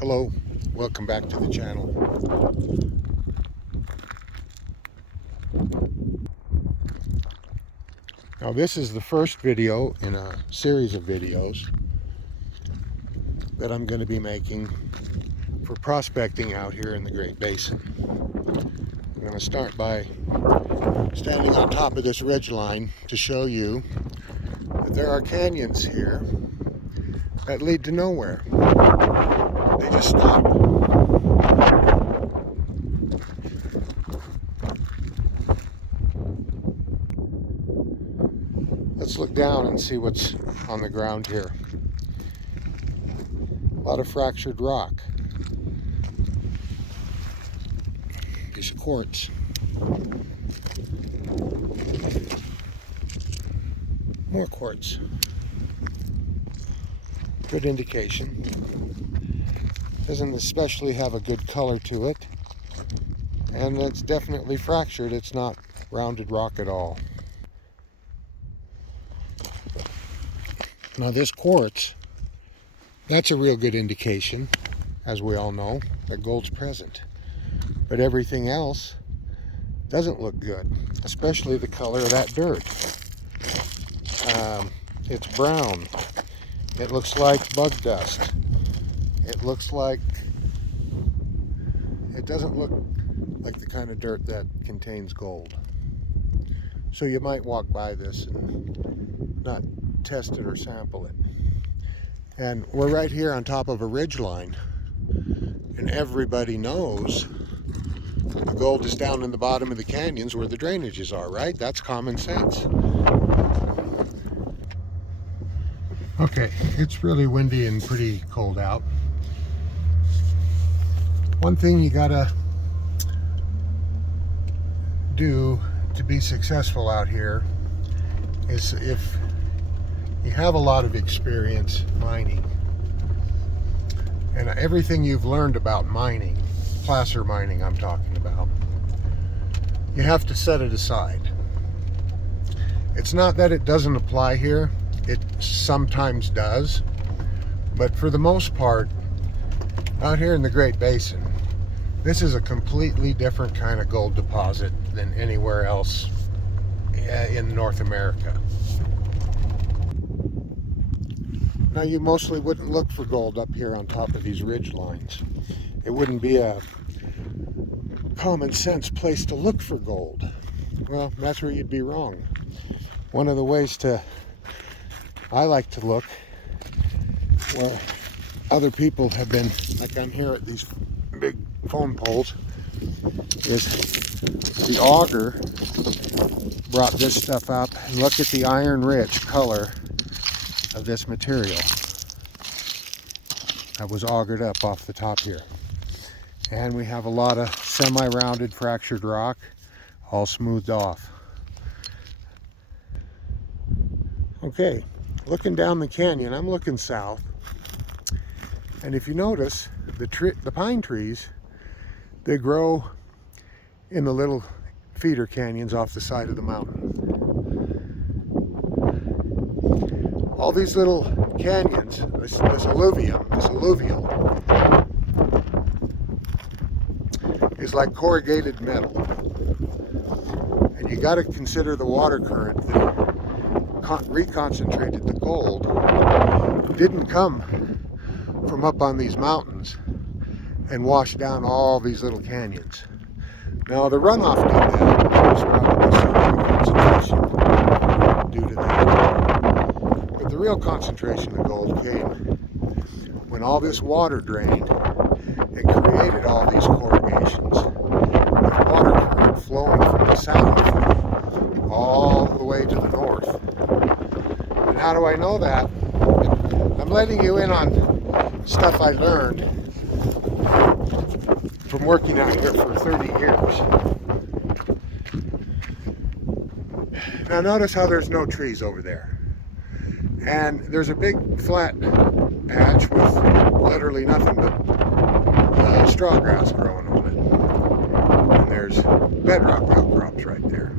Hello, welcome back to the channel. Now this is the first video in a series of videos that I'm going to be making for prospecting out here in the Great Basin. I'm going to start by standing on top of this ridge line to show you that there are canyons here that lead to nowhere. They just stop. Let's look down and see what's on the ground here. A lot of fractured rock. Piece of quartz. More quartz. Good indication. Doesn't especially have a good color to it. And it's definitely fractured. It's not rounded rock at all. Now this quartz, that's a real good indication, as we all know, that gold's present. But everything else doesn't look good, especially the color of that dirt. It's brown. It looks like bug dust. It doesn't look like the kind of dirt that contains gold. So you might walk by this and not test it or sample it. And we're right here on top of a ridge line, and everybody knows the gold is down in the bottom of the canyons where the drainages are, right? That's common sense. Okay, it's really windy and pretty cold out. One thing you gotta do to be successful out here is, if you have a lot of experience mining and everything you've learned about mining, placer mining I'm talking about, you have to set it aside. It's not that it doesn't apply here, it sometimes does, but for the most part, out here in the Great Basin, this is a completely different kind of gold deposit than anywhere else in North America. Now, you mostly wouldn't look for gold up here on top of these ridge lines. It wouldn't be a common sense place to look for gold. Well, that's where you'd be wrong. One of the ways I like to look where other people have been, like I'm here at these big phone poles, is the auger brought this stuff up. And look at the iron-rich color of this material that was augered up off the top here. And we have a lot of semi-rounded fractured rock, all smoothed off. Okay, looking down the canyon, I'm looking south, and if you notice, the pine trees, they grow in the little feeder canyons off the side of the mountain. All these little canyons, this alluvial, is like corrugated metal. And you got to consider the water current that reconcentrated the gold didn't come from up on these mountains and wash down all these little canyons. Now, the runoff did that. There's probably some concentration due to that. But the real concentration of gold came when all this water drained and created all these corrugations, with water current flowing from the south all the way to the north. And how do I know that? I'm letting you in on stuff I learned from working out here for 30 years. Now notice how there's no trees over there. And there's a big flat patch with literally nothing but straw grass growing on it. And there's bedrock outcrops right there.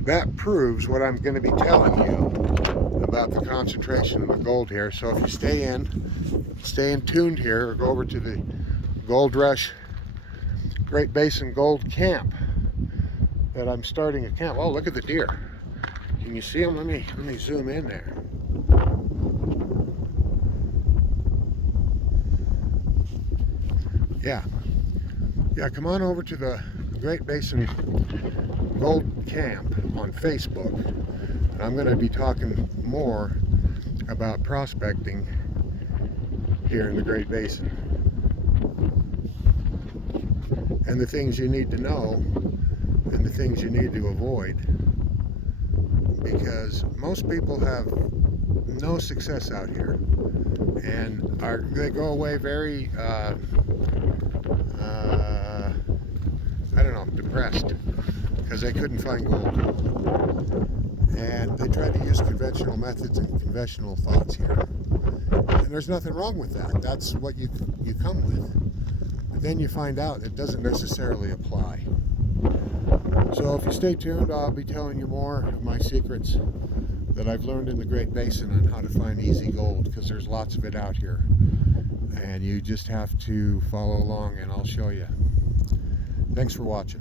That proves what I'm going to be telling you about the concentration of the gold here. So if you stay in tuned here, or go over to the Gold Rush Great Basin Gold Camp that I'm starting a camp. Oh, look at the deer. Can you see them? Let me zoom in there. Yeah, come on over to the Great Basin Gold Camp on Facebook. And I'm going to be talking more about prospecting here in the Great Basin and the things you need to know and the things you need to avoid, because most people have no success out here and they go away very I don't know, depressed because they couldn't find gold, and they try to use conventional methods and conventional thoughts here, and there's nothing wrong with that. That's what you come with, but then you find out it doesn't necessarily apply. So if you stay tuned, I'll be telling you more of my secrets that I've learned in the Great Basin on how to find easy gold, because there's lots of it out here, and you just have to follow along and I'll show you. Thanks for watching.